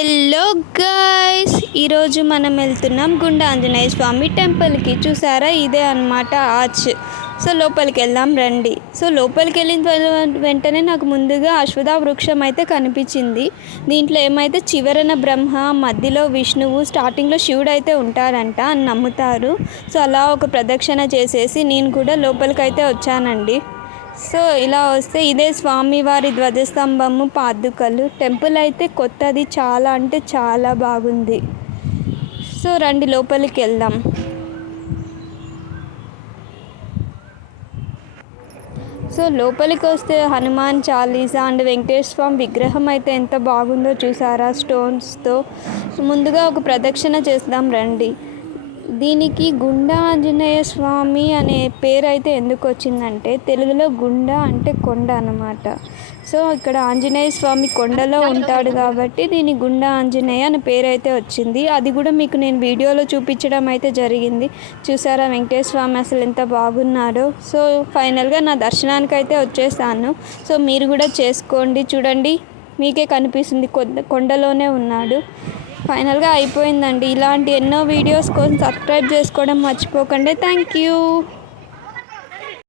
Hello guys, ఈరోజు మనం వెళ్తున్నాం గుండా ఆంజనేయ స్వామి టెంపుల్కి. చూసారా, ఇదే అన్నమాట ఆర్చ్. సో లోపలికి వెళ్దాం రండి. సో లోపలికి వెళ్ళిన వెంటనే నాకు ముందుగా అశ్వత్థ వృక్షం అయితే కనిపించింది. దీంట్లో ఏమైతే చివరన బ్రహ్మ, మధ్యలో విష్ణువు, స్టార్టింగ్లో శివుడు అయితే ఉంటారంట అని నమ్ముతారు. సో అలా ఒక ప్రదక్షిణ చేసేసి నేను కూడా లోపలికి అయితే వచ్చానండి. సో ఇలా వస్తే ఇదే స్వామివారి ధ్వజస్తంభము, పాదుకలు. టెంపుల్ అయితే కొత్తది, చాలా అంటే చాలా బాగుంది. సో రండి లోపలికి వెళ్దాం. సో లోపలికి వస్తే హనుమాన్ చాలీసా అండ్ వెంకటేశ్వర స్వామి విగ్రహం అయితే ఎంత బాగుందో చూసారా, స్టోన్స్తో. ముందుగా ఒక ప్రదక్షిణ చేద్దాం రండి. దీనికి గుండా ఆంజనేయ స్వామి అనే పేరు అయితే ఎందుకు వచ్చిందంటే, తెలుగులో గుండా అంటే కొండ అన్నమాట. సో ఇక్కడ ఆంజనేయ స్వామి కొండలో ఉంటాడు కాబట్టి దీని గుండా ఆంజనేయ అనే పేరు అయితే వచ్చింది. అది కూడా మీకు నేను వీడియోలో చూపించడం అయితే జరిగింది. చూసారా వెంకటేశ్వర స్వామి అసలు ఎంత బాగున్నాడో. సో ఫైనల్గా నా దర్శనానికి అయితే వచ్చేసాను. సో మీరు కూడా చేసుకోండి. చూడండి, మీకే కనిపిస్తుంది కొండలోనే ఉన్నాడు. ఫైనల్గా అయిపోయిందండి. ఇలాంటి ఎన్నో వీడియోస్ కోసం సబ్స్క్రైబ్ చేసుకోవడం మర్చిపోకండి. Thank you.